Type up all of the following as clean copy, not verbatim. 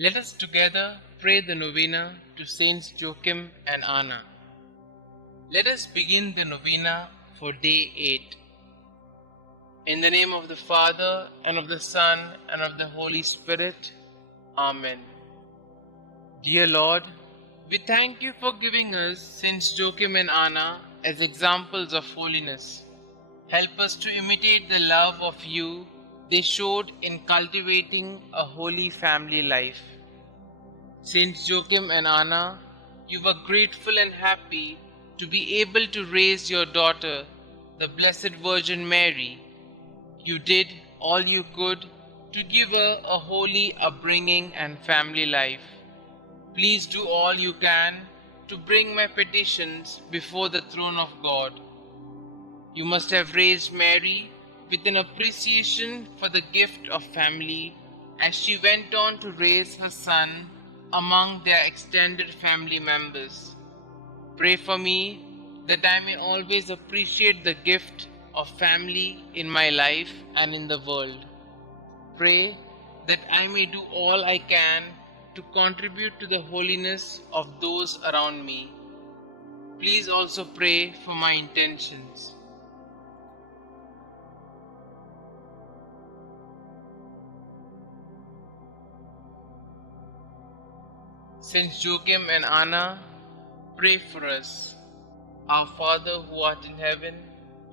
Let us together pray the Novena to Saints Joachim and Anna. Let us begin the Novena for day 8. In the name of the Father, and of the Son, and of the Holy Spirit. Amen. Dear Lord, we thank you for giving us Saints Joachim and Anna as examples of holiness. Help us to imitate the love of you they showed in cultivating a holy family life. Saints Joachim and Anna, you were grateful and happy to be able to raise your daughter, the Blessed Virgin Mary. You did all you could to give her a holy upbringing and family life. Please do all you can to bring my petitions before the throne of God. You must have raised Mary with an appreciation for the gift of family as she went on to raise her son among their extended family members. Pray for me that I may always appreciate the gift of family in my life and in the world. Pray that I may do all I can to contribute to the holiness of those around me. Please also pray for my intentions. Saints Joachim and Anna, pray for us. Our Father who art in heaven,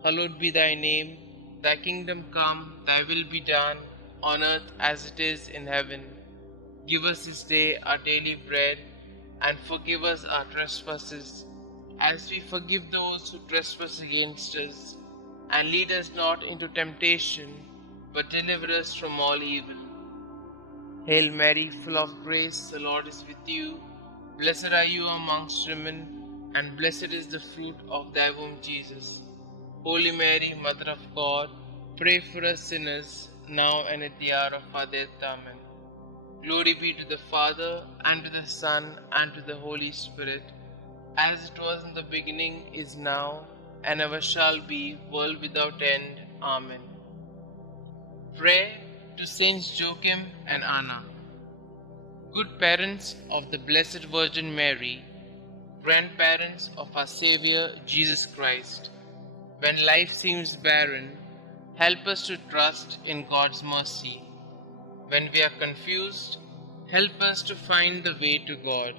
hallowed be thy name. Thy kingdom come, thy will be done, on earth as it is in heaven. Give us this day our daily bread, and forgive us our trespasses, as we forgive those who trespass against us. And lead us not into temptation, but deliver us from all evil. Hail Mary, full of grace, the Lord is with you. Blessed are you amongst women, and blessed is the fruit of thy womb, Jesus. Holy Mary, Mother of God, pray for us sinners, now and at the hour of our death. Amen. Glory be to the Father, and to the Son, and to the Holy Spirit, as it was in the beginning, is now, and ever shall be, world without end. Amen. Pray to Saints Joachim and Anna. Good parents of the Blessed Virgin Mary, grandparents of our Xavier, Jesus Christ, when life seems barren, help us to trust in God's mercy. When we are confused, help us to find the way to God.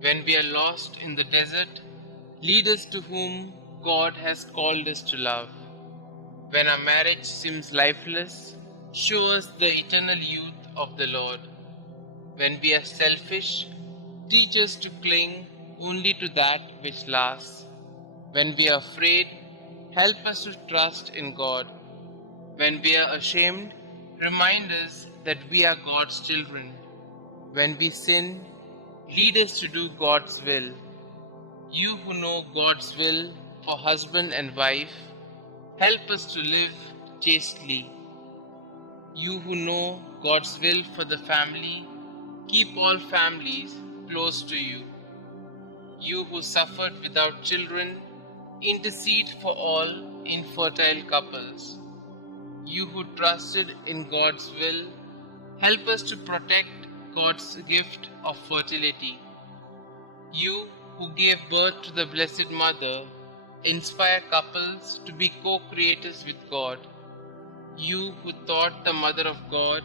When we are lost in the desert, lead us to whom God has called us to love. When our marriage seems lifeless, show us the eternal youth of the Lord. When we are selfish, teach us to cling only to that which lasts. When we are afraid, help us to trust in God. When we are ashamed, remind us that we are God's children. When we sin, lead us to do God's will. You who know God's will for husband and wife, help us to live chastely. You who know God's will for the family, keep all families close to you. You who suffered without children, intercede for all infertile couples. You who trusted in God's will, help us to protect God's gift of fertility. You who gave birth to the Blessed Mother, inspire couples to be co-creators with God. You who taught the Mother of God,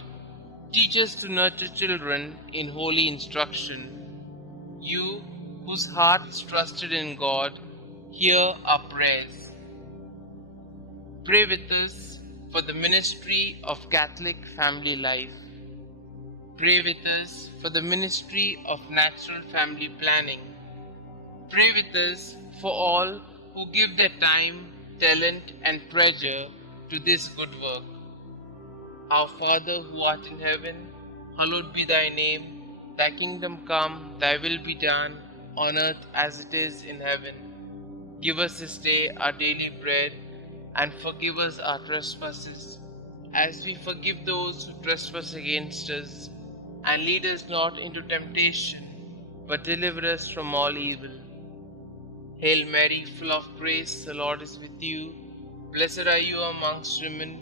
teach us to nurture children in holy instruction. You whose heart is trusted in God, hear our prayers. Pray with us for the ministry of Catholic family life. Pray with us for the ministry of natural family planning. Pray with us for all who give their time, talent, and treasure to this good work. Our Father who art in heaven, hallowed be thy name. Thy kingdom come, thy will be done, on earth as it is in heaven. Give us this day our daily bread, and forgive us our trespasses, as we forgive those who trespass against us. And lead us not into temptation, but deliver us from all evil. Hail Mary, full of grace, the Lord is with you. Blessed are you amongst women,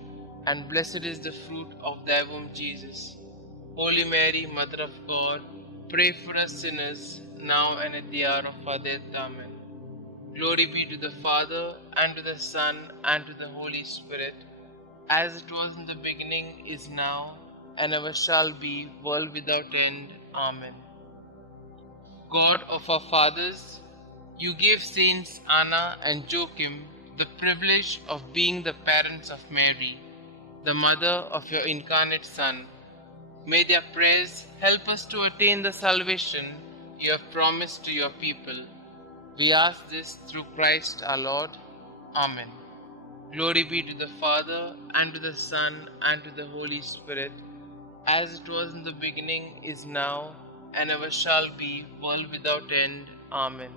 and blessed is the fruit of thy womb, Jesus. Holy Mary, Mother of God, pray for us sinners, now and at the hour of our death. Amen. Glory be to the Father, and to the Son, and to the Holy Spirit, as it was in the beginning, is now, and ever shall be, world without end. Amen. God of our fathers, you gave Saints Anna and Joachim the privilege of being the parents of Mary, the mother of your incarnate Son. May their prayers help us to attain the salvation you have promised to your people. We ask this through Christ our Lord. Amen. Glory be to the Father, and to the Son, and to the Holy Spirit, as it was in the beginning, is now, and ever shall be, world without end. Amen.